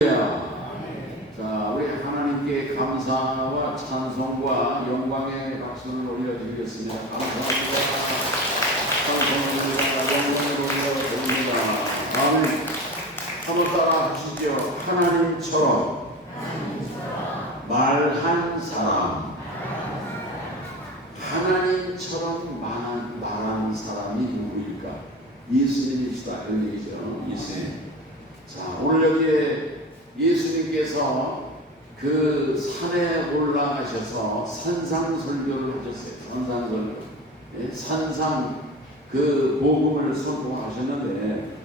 자, 우리 하나님께 감사와 찬송과 영광의 박수를 올려드리겠습니다. 감사합니다. 찬송합니다. 영광을 올려드립니다. 아멘. 한번 따라 하시죠. 하나님처럼 말한 사람. 하나님처럼 말한 사람이 누구일까? 예수님이시다. 그런 얘기죠. 예수님. 자, 오늘 여기에 예수님께서 그 산에 올라가셔서 산상설교를 하셨어요. 산상설교. 산상 그 복음을 선포하셨는데,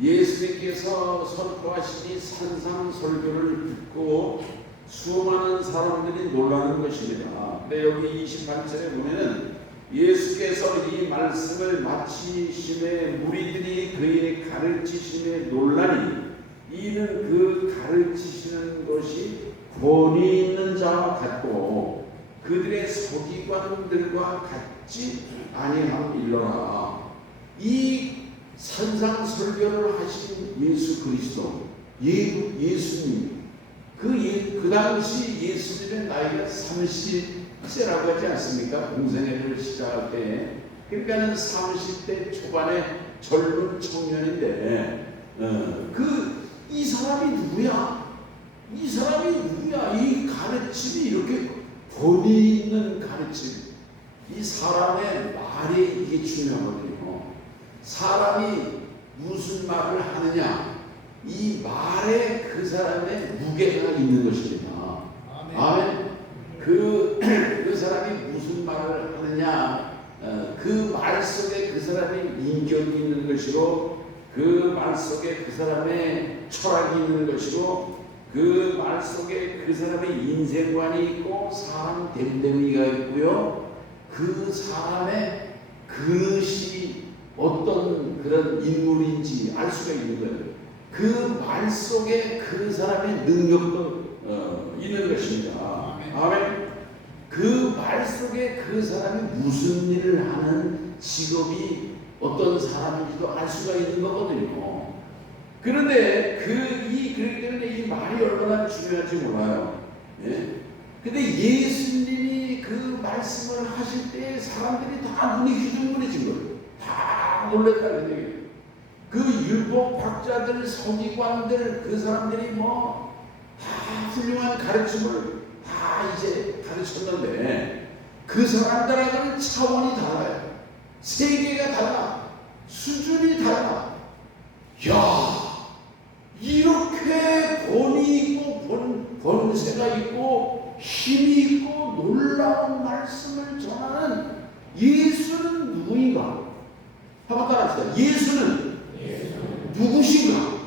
예수님께서 선포하시니 산상설교를 듣고 수많은 사람들이 놀라는 것입니다. 근데 여기 28절에 보면은 예수께서 이 말씀을 마치심에 무리들이 그의 가르치심에 놀라니 이는 그 가르치시는 것이 권위 있는 자와 같고 그들의 서기관들과 같지 아니함일러라. 이 산상설교를 하신 예수 그리스도, 예수님, 그 당시 예수님의 나이가 30세라고 하지 않습니까? 공생애를 시작할 때. 그러니까는 30대 초반의 젊은 청년인데, 이 사람이 누구야? 이 사람이 누구야? 이 가르침이 이렇게 권위 있는 가르침. 이 사람의 말이 이게 중요하거든요. 사람이 무슨 말을 하느냐, 이 말에 그 사람의 무게가 있는 것입니다. 아멘. 그 사람이 무슨 말을 하느냐, 그 말 속에 그 사람의 인격이 있는 것이고, 그 말 속에 그 사람의 철학이 있는 것이고, 그 말 속에 그 사람의 인생관이 있고 사람 됨됨이가 있고요. 그 사람의 그릇이 어떤 그런 인물인지 알 수가 있는 거예요. 그 말 속에 그 사람의 능력도 있는 것입니다. 아멘. 그 말 속에 그 사람이 무슨 일을 하는 직업이 어떤 사람인지도 알 수가 있는 거거든요. 그런데 그렇기 때문에 이 말이 얼마나 중요한지 몰라요. 예? 근데 예수님이 그 말씀을 하실 때 사람들이 다 눈이 휘둥그레진 거예요. 다 놀랬다는 얘기예요. 그 율법학자들, 서기관들, 그 사람들이 다 훌륭한 가르침을 다 이제 가르쳤는데, 그 사람들하고는 차원이 달라요. 세계가 달라. 수준이 달라. 야, 이렇게 권위 있고 권세가 있고 힘이 있고 놀라운 말씀을 전하는 예수는 누구인가? 한번 따라합시다. 예수는 누구신가?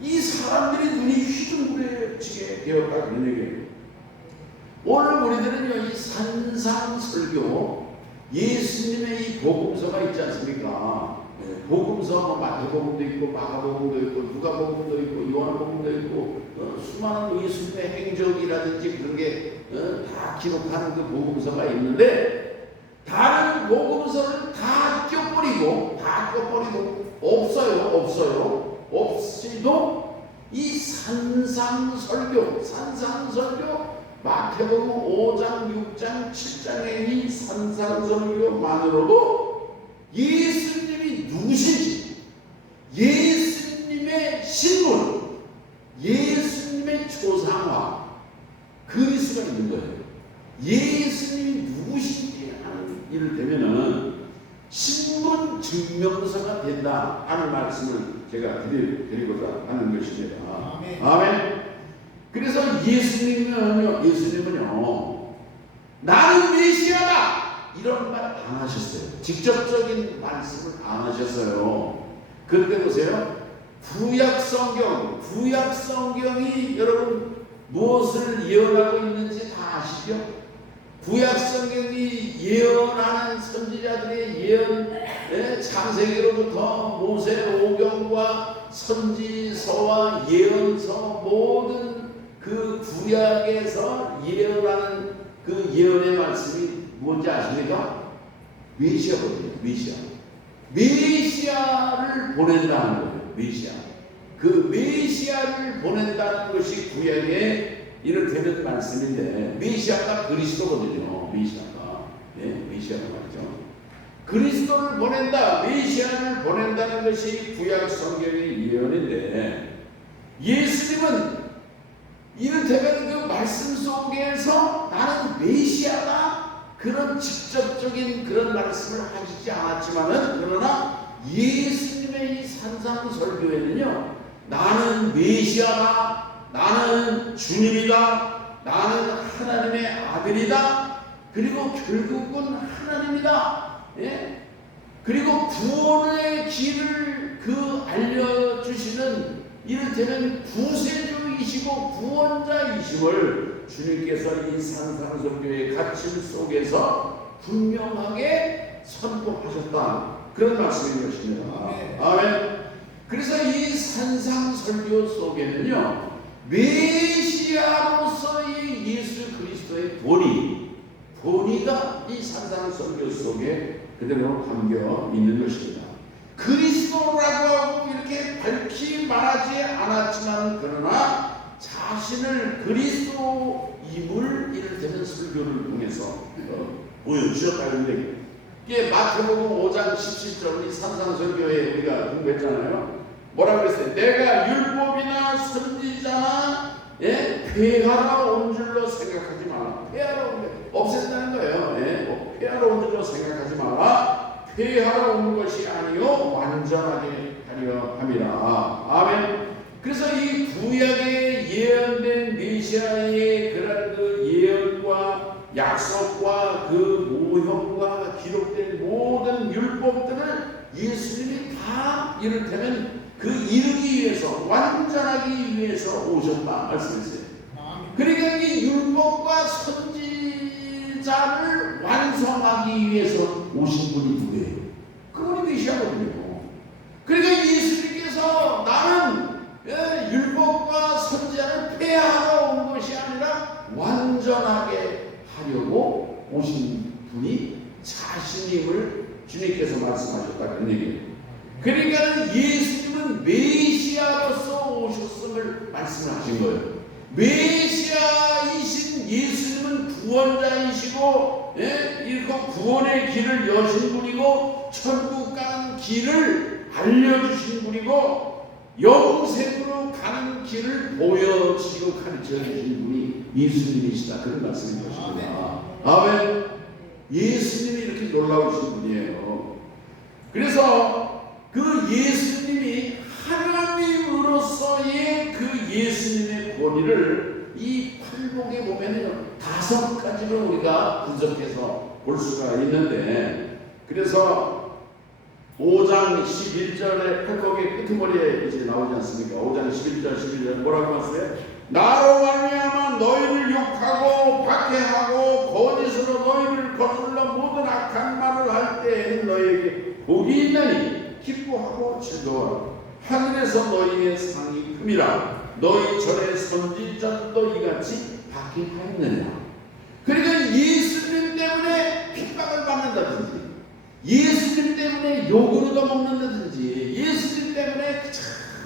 이 사람들이 눈이 휘둥그레지게 되었다, 그런 얘기예요. 오늘 우리들은요, 이 산상설교, 예수님의 이 복음서가 있지 않습니까? 복음서, 마태복음도 있고 마가복음도 있고 누가복음도 있고 요한복음도 있고 수많은 예수님의 행적이라든지 그런 게 다 기록하는 그 복음서가 있는데, 다른 복음서를 다 껴버리고 없이도 이 산상설교 마태복음 5장 6장 7장의 이 산상설교만으로도 예수님이 누구신지, 예수님의 신분, 예수님의 조상화 그릴 수가 있는 거예요. 예수님이 누구신지 하는 일을 되면은 신분 증명서가 된다 하는 말씀을 제가 드리고자 하는 것입니다. 아멘. 그래서 예수님은요, 나는 메시아다 이런 말 안 하셨어요. 직접적인 말씀을 안 하셨어요. 그런데 보세요, 구약 성경이 여러분 무엇을 예언하고 있는지 다 아시죠? 구약 성경이 예언하는 선지자들의 예언, 창세기로부터 모세오경과 선지서와 예언서, 모든 그 구약에서 예언하는 그 예언의 말씀이 뭔지 아십니까? 메시아거든요. 메시아를 보낸다는 거예요. 메시아. 그 그 메시아를 보낸다는 것이 구약의 이를테면 말씀인데, 메시아가 그리스도거든요. 메시아가 말이죠. 그리스도를 보낸다, 메시아를 보낸다는 것이 구약 성경의 예언인데, 예수님은 이를테면 그 말씀 속에서 나는 메시아다, 그런 직접적인 그런 말씀을 하시지 않았지만은, 그러나 예수님의 이 산상설교에는요, 나는 메시아다, 나는 주님이다, 나는 하나님의 아들이다, 그리고 결국은 하나님이다, 그리고 구원의 길을 알려주시는 이를테면 구세주이시고 구원자이심을 주님께서 이 산상설교의 가침 속에서 분명하게 선포하셨다, 그런 말씀인 것입니다. 아멘. 그래서 이 산상설교 속에는요, 메시아로서의 예수 그리스도의 본의가 이 산상설교 속에 그대로 담겨 있는 것입니다. 그리스도라고 하고 이렇게 밝히 말하지 않았지만, 그러나 자신을 그리스도임을 이를테면 설교를 통해서 보여주셨다는 얘기예요. 이게 마태복음 5장 17절 이 산상설교에 우리가 공부했잖아요. 뭐라고 했어요? 내가 율법이나 선지자나 폐하러 온 줄로 생각하지 마라. 폐하러 온 게 없앤다는 거예요. 폐하러 온 줄로 생각하지 마라. 폐하러 온 것이 아니요 완전하게 하려 함이라. 아멘. 그래서 이 구약에 예언된 메시아의 그런 그 예언과 약속과 그 모형과 기록된 모든 율법들을 예수님이 다 이를테면 그 이루기 위해서, 완전하기 위해서 오셨다 말씀했어요. 그러니까 이 율법과 선지자를 완성하기 위해서 오신 분이 누구예요? 그분이 메시아거든요. 그러니까 예수님께서 나는 율법과 선지자를 폐하러 온 것이 아니라 완전하게 하려고 오신 분이 자신임을 주님께서 말씀하셨다, 그런 얘기예요. 그러니까 예수님은 메시아로서 오셨음을 말씀하신 거예요. 메시아이신 예수님은 구원자이시고, 이렇게 구원의 길을 여신 분이고, 천국 가는 길을 알려주신 분이고, 영생으로 가는 길을 보여주시고 가르쳐주신 분이 예수님이시다, 그런 말씀인 것입니다. 아멘. 예수님이 이렇게 놀라우신 분이에요. 그래서 그 예수님이 하나님으로서의 그 예수님의 권위를 이 팔복에 보면은 5가지로 우리가 분석해서 볼 수가 있는데, 그래서 5장 11절의 팔복의 끄트머리에 이제 나오지 않습니까? 5장 11절 11절 뭐라고 말씀해요? 나로 말미암아 너희를 욕하고 박해하고 거짓으로 너희를 거슬러 모든 악한 말을 할 때에는 너희에게 복이 있나니 기뻐하고 즐거워라. 하늘에서 너희의 상이 큼이라. 너희 전에 선지자도 이같이 박해하였느니라. 그러니까 예수님 때문에 핍박을 받는다든지, 예수님 때문에 욕을 얻어먹는다든지, 예수님 때문에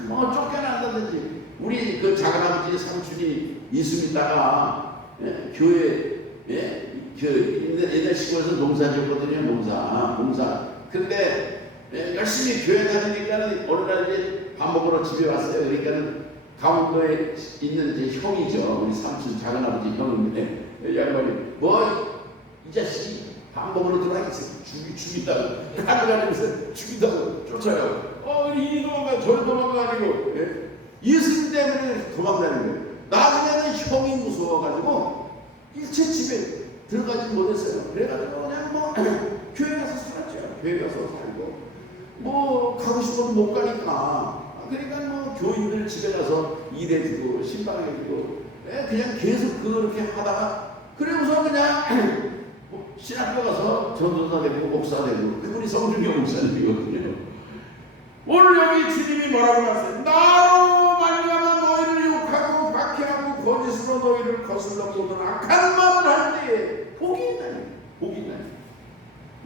쫓겨난다든지. 우리 그 작은아버지 삼촌이 있습니다가 교회 옛날 시골에서 농사 지었거든요. 농사. 근데 열심히 교회 다니니까 어느 날 이제 밥 먹으러 집에 왔어요. 그러니까 강원도에 있는 이제 형이죠. 우리 삼촌 작은아버지 형인데, 양반이 이 자식이 밥 먹으러 들어와 있어. 죽인다고. 하늘하면서 죽인다고 쫓아요. 이리 도망가 저리 도망가가지고 예수님 때문에 도망가는 거예요. 나중에는 형이 무서워가지고 일체 집에 들어가지 못했어요. 그래가지고 그냥 교회 가서 살았죠. 교회 가서 살고 가고 싶어도 못 가니까, 그러니까 교인들 집에 가서 일해주고 신방해주고 그냥 계속 그렇게 하다가, 그러고서 그냥 신학교 가서 전도사 되고 목사 되고, 그분이 성준경 목사님이거든요. 오늘 여기 주님이 뭐라고 하세요? 나로 말미암아 너희를 욕하고 박해하고 거짓으로 너희를 거슬러 모든 악한 말을 할 때에 복이 있나니.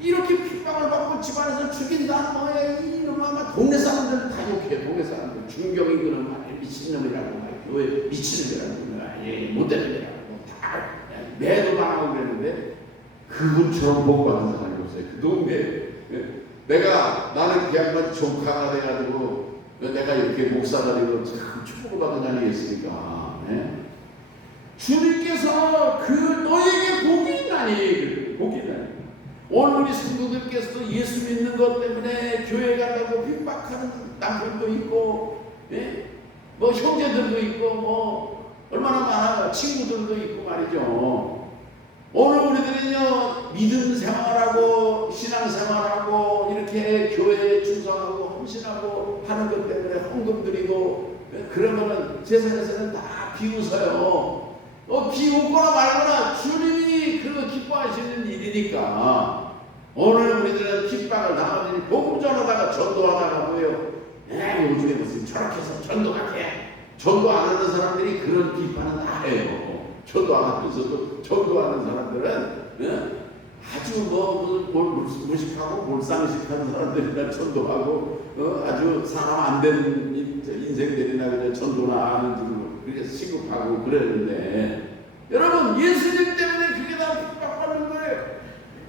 이렇게 핍박을 받고 집안에서 죽인다, 이놈아, 동네 사람들 다 욕해. 동네 사람들 막 중경이 그런 말 미친놈이라고 막 교회 미친놈이라고 못되는 거라고 다 매도 당하고 그랬는데 그분처럼 복 받은 사람이 없어요. 그 동네 나는 그냥 조카가 돼가지고 내가 이렇게 목사가 되고 참 축복을 받은 게 아니겠습니까? 네? 주님께서 그 너에게 복이 있나니 복이 있나니 오늘 우리 성도들께서도 예수 믿는 것 때문에 교회 가려고 핍박하는 남편도 있고 뭐 형제들도 있고 뭐 얼마나 많아 친구들도 있고 말이죠. 오늘 우리들은요 믿음 생활하고 신앙 생활하고 이렇게 교회에 충성하고 헌신하고 하는 것 때문에 헌금 드리고 그러면은 세상에서는 다 비웃어요. 비웃거나 말거나 주님이 그거 기뻐하시는 일이니까 오늘 우리들은 핍박을 당하더니 복음 전하다가 전도하다가 뭐요? 요즘에 무슨 저렇게 해서 전도가 돼. 전도 안 하는 사람들이 그런 비판은 다 해요. 전도 안 하면서도 전도하는 사람들은 아주 무식하고 몰상식한 사람들이나 전도하고 아주 사람 안 되는 인생들이나 그냥 전도나 하는 줄로 그렇게 시급하고 그랬는데 여러분 예수님 때문에 그게 다 핍박받는 거예요.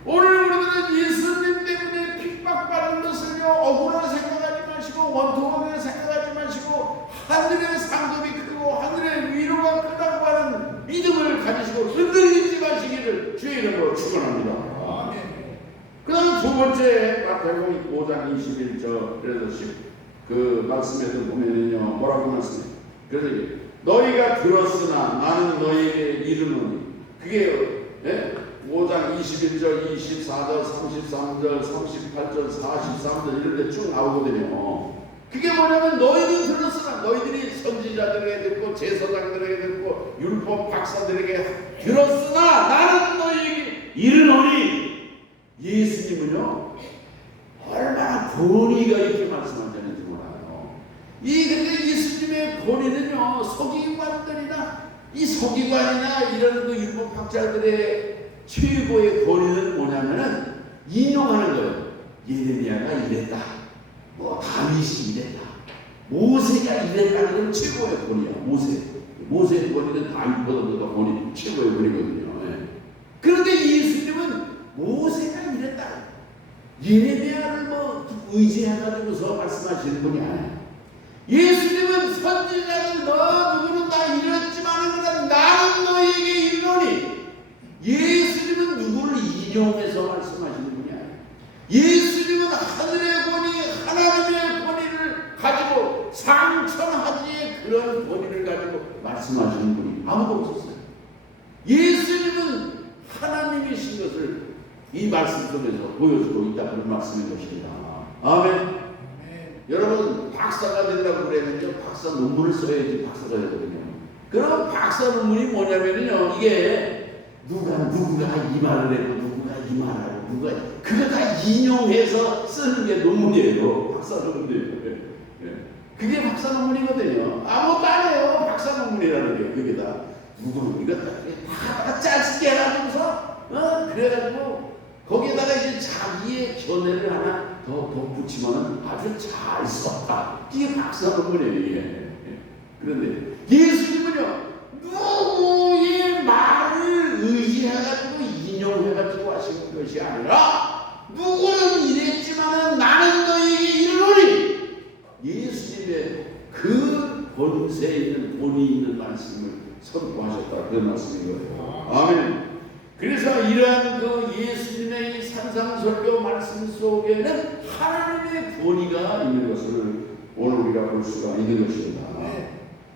오늘 우리들은 예수님 때문에 핍박받는 것을요 억울하게 생각하지 마시고 원통하게 생각하지 마시고 하늘의 상급이 크고 하늘의 위로가 크다고 하는 믿음을 가지시고 흔들리지 마시기를 주의 이름으로 축원합니다. 그 다음 두 번째 마태복음 5장 21절 그래서 그 말씀에도 보면은요 뭐라고 말씀해요? 그래서 너희가 들었으나 나는 너희에게 이르노니 그게 5장 21절 24절 33절 38절 43절 이런 데 쭉 나오거든요. 그게 뭐냐면 너희는 들었으나 너희들이 선지자들에게 듣고 제사장들에게 듣고 율법 박사들에게 들었으나 나는 너희에게 이르노니 예수님은요 얼마나 권위가 있게 말씀하셨는지 몰라요. 근데 예수님의 권위는요 서기관들이나 이 서기관이나 이런 그 율법학자들의 최고의 권위는 뭐냐면은 인용하는 거예요. 예레미야가 이랬다. 뭐 다윗이 이랬다. 모세가 이랬다는 건 최고의 권위야. 모세의 권위는 다윗보다 권위 최고의 권위거든요. 그런데 예수님은 모세가 이랬다. 예레미야를 뭐 의지해가지고서 말씀하시는 분이 아니에요. 예수님은 선지자들 너 누구는 다 이랬지만은 나는 너희에게 이르노니 예수님은 누구를 인용해서 말씀하시는 분이 아니에요. 예수님은 하늘의 권위 하나님의 권위를 가지고 상천하지의 그런 권위를 가지고 말씀하시는 분이 아무도 없었어요. 예수님은 하나님이신 것을 이 말씀 속에서 보여주고 있다 그런 말씀인 것입니다. 아멘. 여러분 박사가 된다고 그러면요 박사 논문을 써야지 박사가 되거든요. 그럼 박사 논문이 뭐냐면요 이게 누가 이 말을 했고 누가 이 말을 하고 그거 다 인용해서 쓰는 게 논문이에요. 박사 논문이에요. 그게 박사 논문이거든요. 아무것도 안 해요. 박사 논문이라는 게 그게 다 누구는 이거 다 짜증게 해가지고서 그래가지고 거기에다가 이제 자기의 견해를 하나 더 덧붙이면 아주 잘 썼다. 이게 박사 논문이에요. 이게. 그런데 예수님은요 누구의 말을 의지해가지고 인용해가지고 하시는 것이 아니라 누구는 이랬지만은 나는 너희에게 이르노니 예수님의 그 권세 있는 본이 있는 말씀을 선포하셨다 그런 말씀인 거예요. 아멘. 그래서 이러한 그 예수님의 이 산상설교 말씀 속에는 하나님의 권위가 있는 것을 오늘 우리가 볼 수가 있는 것입니다.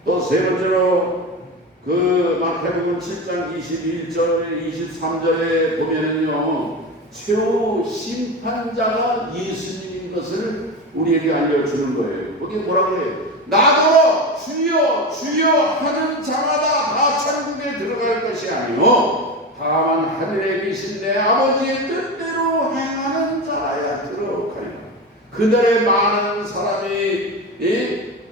또 세 번째로 그 마태복음 7장 21절 23절에 보면은요 최후 심판자가 예수님인 것을 우리에게 알려주는 거예요. 거기 뭐라고 해요? 나더러 주여 주여 하는 자마다 다 천국에 들어갈 것이 아니요 다만 하늘에 계신 내 아버지의 뜻대로 행하는 자라야 들어가리라. 그날에 많은 사람이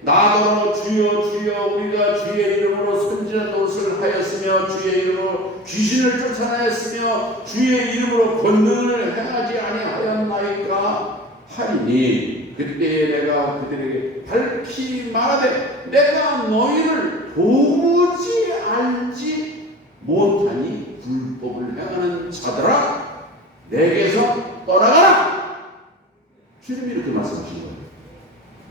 나더러 주여 주여 우리가 주의 이름으로 선지자 노릇을 하였으며 주의 이름으로 귀신을 쫓아내었으며 주의 이름으로 권능을 행하지 아니하였나이까 하리니 그때에 내가 그들에게 밝히 말하되 내가 너희를 도무지 알지 못하니 불법을 행하는 자들아 내게서 떠나가라. 주님이 이렇게 말씀하신 거예요.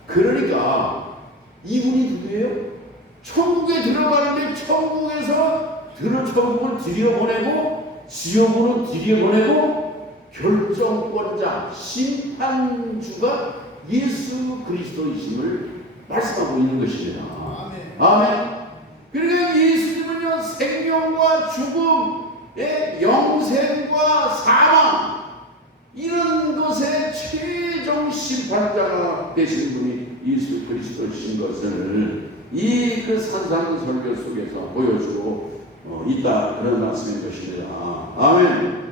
그러니까 이분이 누구예요? 천국에 들어가는데 천국에서 천국을 들여보내고 지옥으로 들여보내고 결정권자 심판주가 예수 그리스도이심을 말씀하고 있는 것입니다. 아멘. 그러니까 예수님은요 생명과 죽음, 영생과 사망 이런 것의 최종 심판자가 되신 분이 예수 그리스도이신 것을 이 그 산상설교 속에서 보여주고 있다 그런 말씀인 것입니다. 아멘.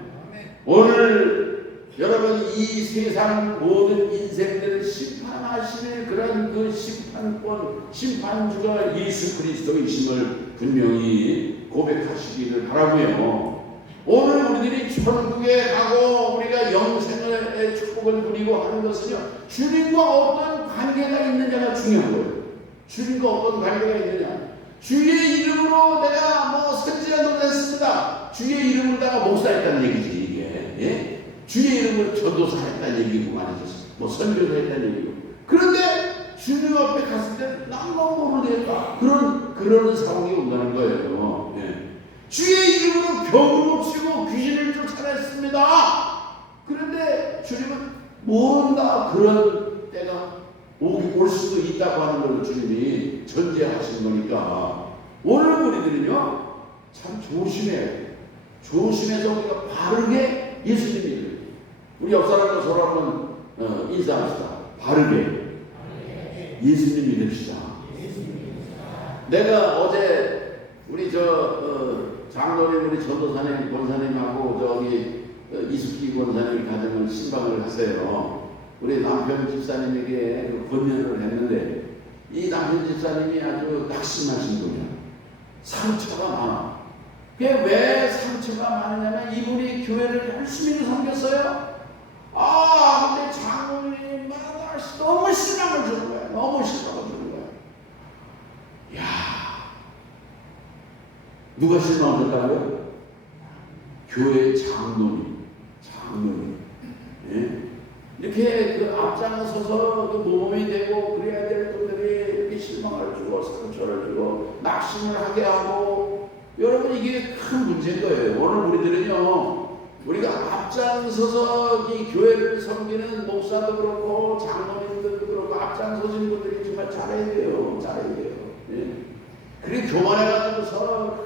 오늘 여러분 이 세상 모든 인생들을 심판하시는 그런 그 심판주가 예수 그리스도이심을 분명히 고백하시기를 바라고요. 오늘 우리들이 천국에 가고 우리가 영생의 축복을 누리고 하는 것은요 주님과 어떤 관계가 있느냐가 중요한 거예요. 주님과 어떤 관계가 있느냐. 주의 이름으로 내가 뭐 선지자도 했습니다. 주의 이름으로다가 목사했다는 얘기지 이게. 예? 주의 이름으로 전도사 했다는 얘기고 말이죠. 뭐 선교사 했다는 얘기고. 그런데 주님 앞에 갔을 때 난 너무 모르겠다. 그런 상황이 온다는 거예요. 예. 주의 이름으로 병을 고치고 귀신을 쫓아냈습니다. 그런데 주님은 모른다. 그런 때가 올 수도 있다고 하는 걸 주님이 전제하신 거니까 오늘 우리들은요 참 조심해야 돼. 조심해서 우리가 바르게 예수님 믿어요. 우리 옆 사람과 서로 한번 인사합시다. 바르게 예수님 믿읍시다. 내가 어제 우리 장로님 우리 전도사님 권사님하고 저기 이숙기 권사님 가정을 신방을 했어요. 우리 남편 집사님에게 권면을 했는데 이 남편 집사님이 아주 낙심하신 분이야. 상처가 많아. 그게 왜 상처가 많으냐면 이분이 교회를 열심히 섬겼어요. 근데 장로님마다 너무 실망을 주는 거야. 너무 실망을 주는 거야. 야, 누가 실망을 줬다고요? 교회 장로님. 예? 이렇게 그 앞장서서 그 모범이 되고 그래야 될 분들이 이렇게 실망을 주고 상처를 주고 낙심을 하게 하고 여러분 이게 큰 문제인 거예요. 오늘 우리들은요 우리가 앞장서서 이 교회를 섬기는 목사도 그렇고 장로님들도 그렇고 앞장서신 분들이 정말 잘해야 돼요. 예. 그리고 교만해가지고서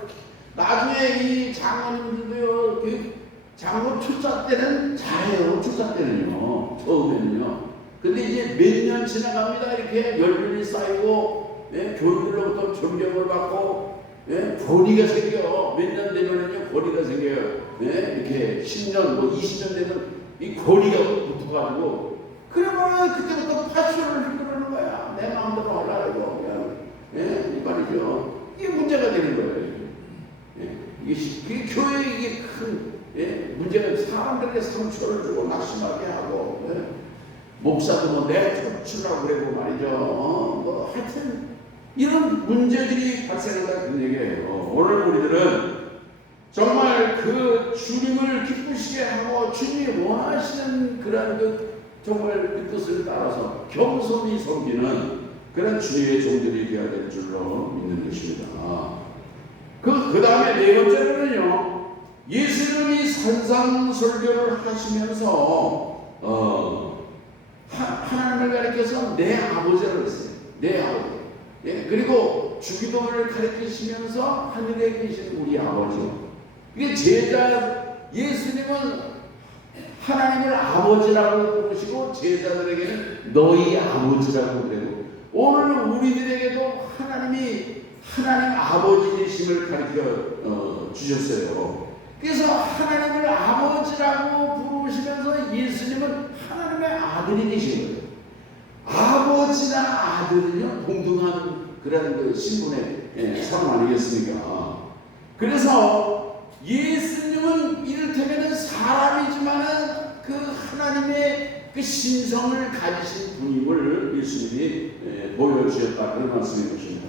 나중에 이 장로님들도요 장로 출사 때는 잘해요. 출사 때는요. 처음에는요. 근데 이제 몇 년 지나갑니다. 이렇게 연륜이 쌓이고 교인들로부터 존경을 받고 권위가 생겨. 몇 년 되면은요 권위가 생겨요. 이렇게 10년 뭐 20년 되면 이 권위가 붙어가지고 그러면 그때부터 파쇼를 흔들는 거야. 내 마음대로 하려고 이 말이죠. 이게 문제가 되는 거예요. 이게 교회 이게 큰 문제가 사람들에게 상처를 주고 낙심하게 하고 목사도 뭐 내쫓으려고 그러고 말이죠. 뭐 하여튼 이런 문제들이 발생한다는 얘기예요. 오늘 우리들은 정말 그 주님을 기쁘시게 하고 주님이 원하시는 그런 그 정말 그 뜻을 따라서 겸손히 섬기는 그런 주님의 종들이 되어야 될 줄로 믿는 것입니다. 그 다음에 네 번째로는요. 예수님이 산상설교를 하시면서 하나님을 가리켜서 내 아버지라고 했어요. 내 아버지. 그리고 주기도를 가리키시면서 하늘에 계신 우리 아버지. 이게 예수님은 하나님을 아버지라고 부르시고 제자들에게는 너희 아버지라고 그러고 오늘 우리들에게도 하나님 아버지 되심을 가르쳐 주셨어요. 그래서 하나님을 아버지라고 부르시면서 예수님은 하나님의 아들이 되신 거예요. 아버지나 아들은요 동등한 그런 그 신분의 사람 아니겠습니까? 그래서 예수님은 이를테면 사람이지만은 그 하나님의 그 신성을 가지신 분임을 예수님이 보여주셨다, 그런 말씀인 것입니다.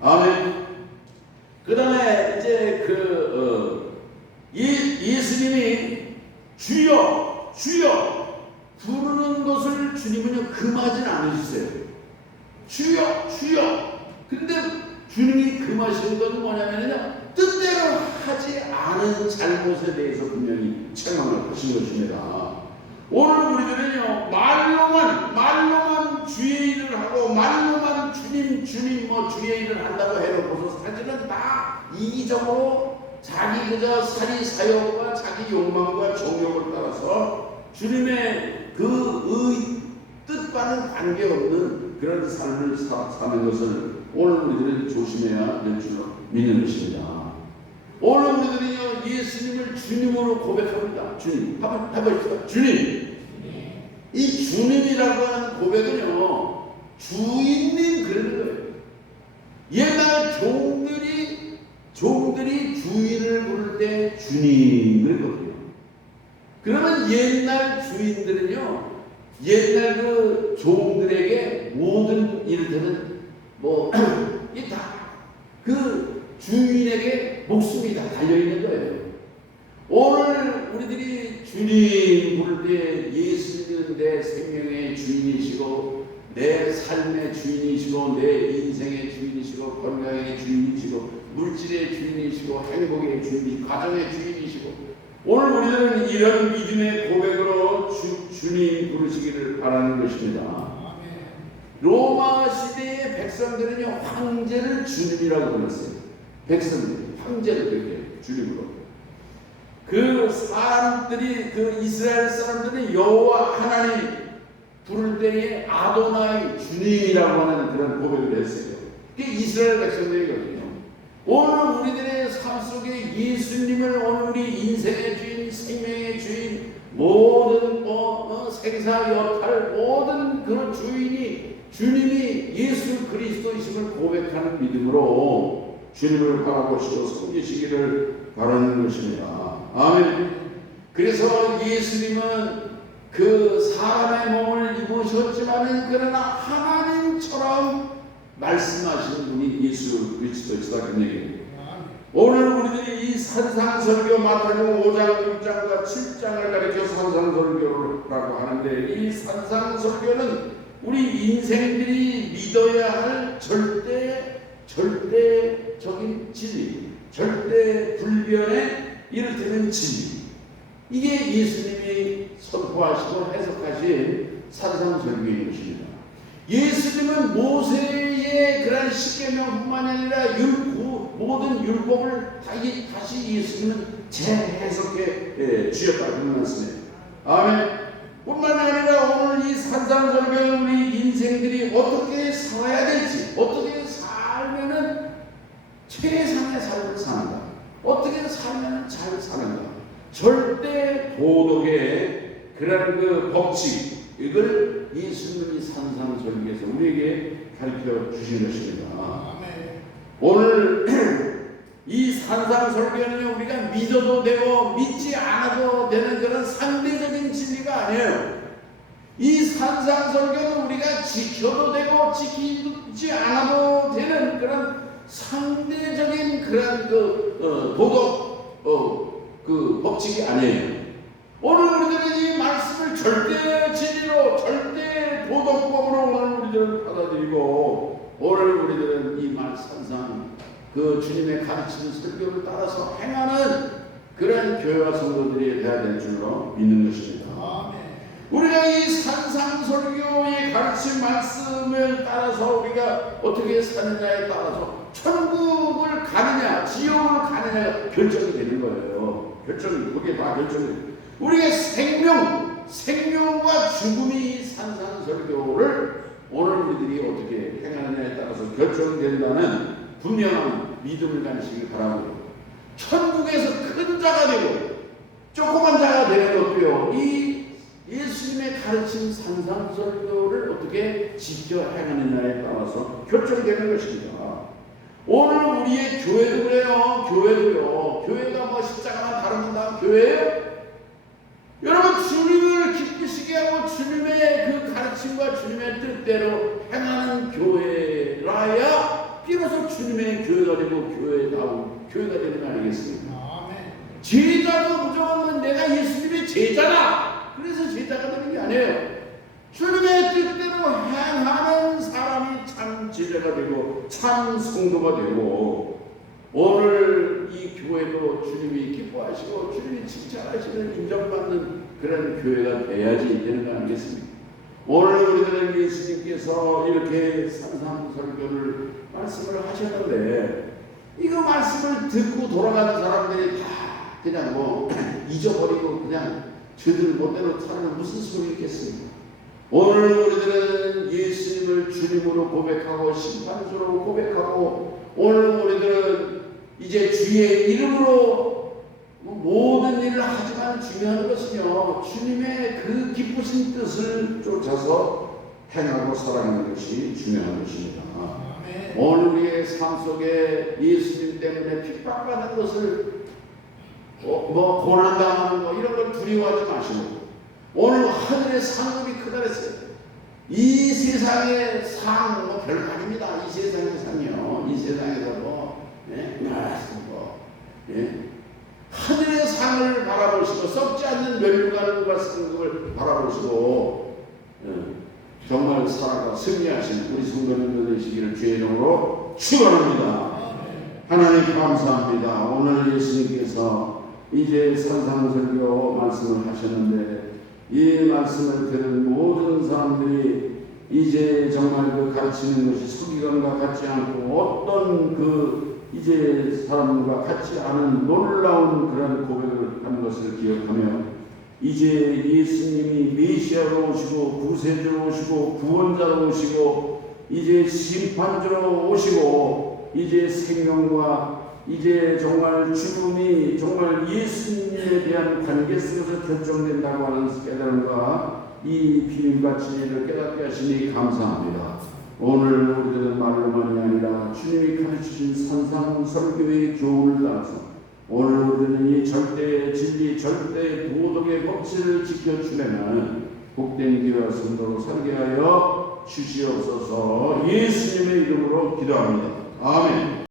아멘. 그 다음에 이제 예수님이 주여 주여 부르는 것을 주님은요 금하진 않으셨어요. 주여 주여. 근데 주님이 금하시는 건 뭐냐면요, 뜻대로 하지 않은 잘못에 대해서 분명히 책망을 하신 것입니다. 오늘 우리들은요 말로만 주의 일을 하고 말로만 주님 주의 일을 한다고 해놓고서 사실은 다 이기적으로 자기 그저 사리사욕과 자기 욕망과 정욕을 따라서 주님의 그 뜻과는 관계없는 그런 삶을 사는 것을 오늘 우리들은 조심해야 될 줄로 믿는 것입니다. 오늘 우리들은요 예수님을 주님으로 고백합니다. 주님, 해보십시오. 주님. 이 주님이라고 하는 고백은요 주인님 그러는 거예요. 옛날 종들이 주인을 부를 때 주님 그랬거든요. 그러면 옛날 주인들은요 옛날 그 종들에게 모든 이를테면 이 다 그 주인에게 목숨이 다 달려있는 거예요. 오늘 우리들이 주님 부를 때 예수님은 내 생명의 주인이시고 내 삶의 주인이시고 내 인생의 주인이시고 건강의 주인이시고 물질의 주인이시고 행복의 주인이시고 가정의 주인이시고, 오늘 우리는 이런 믿음의 고백으로 주님 부르시기를 바라는 것입니다. 로마 시대의 백성들은요 황제를 주님이라고 불렀어요. 백성들 황제를 그렇게 주님으로. 그 사람들이 그 이스라엘 사람들이 여호와 하나님 부를 때에 아도나이 주님이라고 하는 그런 고백을 했어요. 그게 이스라엘 백성들이거든요. 오늘 우리들의 삶 속에 예수님을 오늘 우리 인생의 주인, 생명의 주인, 모든 생사 여탈 모든 그런 주님이 예수 그리스도이심을 고백하는 믿음으로 주님을 바라보시고 섬기시기를 바라는 것입니다. 아멘. 그래서 예수님은 그 사람의 몸을 입으셨지만은 그러나 하나님처럼 말씀하시는 분이 예수 그리스도이시다, 그 얘기입니다. 오늘 우리들이 이 산상설교 마태복음 5장 6장과 7장을 가리켜 산상설교라고 하는데, 이 산상설교는 우리 인생들이 믿어야 할 절대적인 진리, 절대 불변의 이를테면 진리, 이게 예수님이 선포하시고 해석하신 산상설교인 것입니다. 예수님은 모세의 그런 십계명뿐만 아니라 모든 율법을 다시 예수님은 재해석해 주셨다, 그런 말씀이에요. 아멘. 뿐만 아니라 오늘 이 산상설교는 우리 인생들이 어떻게 살아야 될지, 어떻게 살면은 최상의 삶을 사는가, 어떻게 살면 잘 사는가, 절대 도덕의 그런 그 법칙, 이걸 예수님이 산상설교에서 우리에게 가르쳐 주신 것입니다. 오늘 이 산상설교는요 우리가 믿어도 되고 믿지 않아도 되는 그런 상대적인 진리가 아니에요. 이 산상설교는 우리가 지켜도 되고 지키지 않아도 되는 그런 상대적인 그런 도덕 법칙이 아니에요. 오늘 우리들은 이 말씀을 절대 진리로, 절대 도덕법으로 오늘 우리들은 받아들이고, 오늘 우리들은 이 말 산상 그 주님의 가르치는 설교를 따라서 행하는 그런 교회와 성도들이 되어야 될 줄로 믿는 것입니다. 우리가 이 산상설교의 가르친 말씀을 따라서 우리가 어떻게 사느냐에 따라서 천국을 가느냐 지옥을 가느냐가 결정이 되는 거예요. 그게 다 결정이 돼요. 우리의 생명과 죽음이 산상설교를 오늘 우리들이 어떻게 행하느냐에 따라서 결정된다는 분명한 믿음을 가지시길 바라고, 천국에서 큰 자가 되고 조그만 자가 되는 것도요 이 예수님의 가르친 산상설교를 어떻게 지켜 행하느냐에 따라서 결정되는 것입니다. 오늘 우리의 교회도 그래요. 교회가 십자가만 다룹니다. 교회예요? 여러분, 주님을 기쁘시게 지키고 주님의 그 가르침과 주님의 뜻대로 행하는 교회라야 비로소 주님의 교회가 되고 교회가 되는 거 아니겠습니까? 제자도 무조건 내가 예수님의 제자다. 그래서 제자가 되는 게 아니에요. 주님의 뜻대로 행하는 사람이 참 제자가 되고 참 성도가 되고 오늘 이 교회도 주님이 기뻐하시고 주님이 칭찬하시는 인정받는 그런 교회가 돼야지 되는 거 아니겠습니까? 오늘 우리들은 예수님께서 이렇게 산상설교를 말씀을 하셨는데 이거 말씀을 듣고 돌아가는 사람들이 다 그냥 뭐 잊어버리고 그냥 저들 멋대로 살면 무슨 소리 있겠습니까? 오늘 우리들은 예수님을 주님으로 고백하고 심판주로 고백하고 오늘 우리들은 이제 주의 이름으로 모든 일을 하지만 중요한 것은요 주님의 그 기쁘신 뜻을 쫓아서 행하고 살아가는 것이 중요한 것입니다. 오늘 우리의 삶 속에 예수님 때문에 핍박받는 것을 뭐 고난당하는 거 이런 걸 두려워하지 마시고 오늘 하늘의 상급이 크다 그랬어요. 이 세상의 상 뭐 별거 아닙니다. 이 세상의 상이요. 이 세상에서도 하늘의 상을 바라보시고 썩지 않는 멸류관과 상급을 바라보시고 정말 살아가 승리하시는 우리 성도님들 되시기를 주의 이름으로 축원합니다. 하나님 감사합니다. 오늘 예수님께서 이제 산상설교 말씀을 하셨는데 이 말씀을 들은 모든 사람들이 이제 정말 그 가르치는 것이 서기관과 같지 않고 어떤 그 이제 사람과 같지 않은 놀라운 그런 고백을 하는 것을 기억하며 이제 예수님이 메시아로 오시고 구세주로 오시고 구원자로 오시고 이제 심판주로 오시고 이제 생명과 이제 정말 죽음이 정말 예수님에 대한 관계 속에서 결정된다고 하는 깨달음과 이 비밀과 진리를 깨닫게 하시니 감사합니다. 오늘 우리들은 말로만이 아니라 주님이 가르치신 산상설교의 교훈을 따라서 오늘 우리는 이 절대 진리 절대 도덕의 법칙을 지켜주려는 복된 교회와 성도로 살게 하여 주시옵소서. 예수님의 이름으로 기도합니다. 아멘.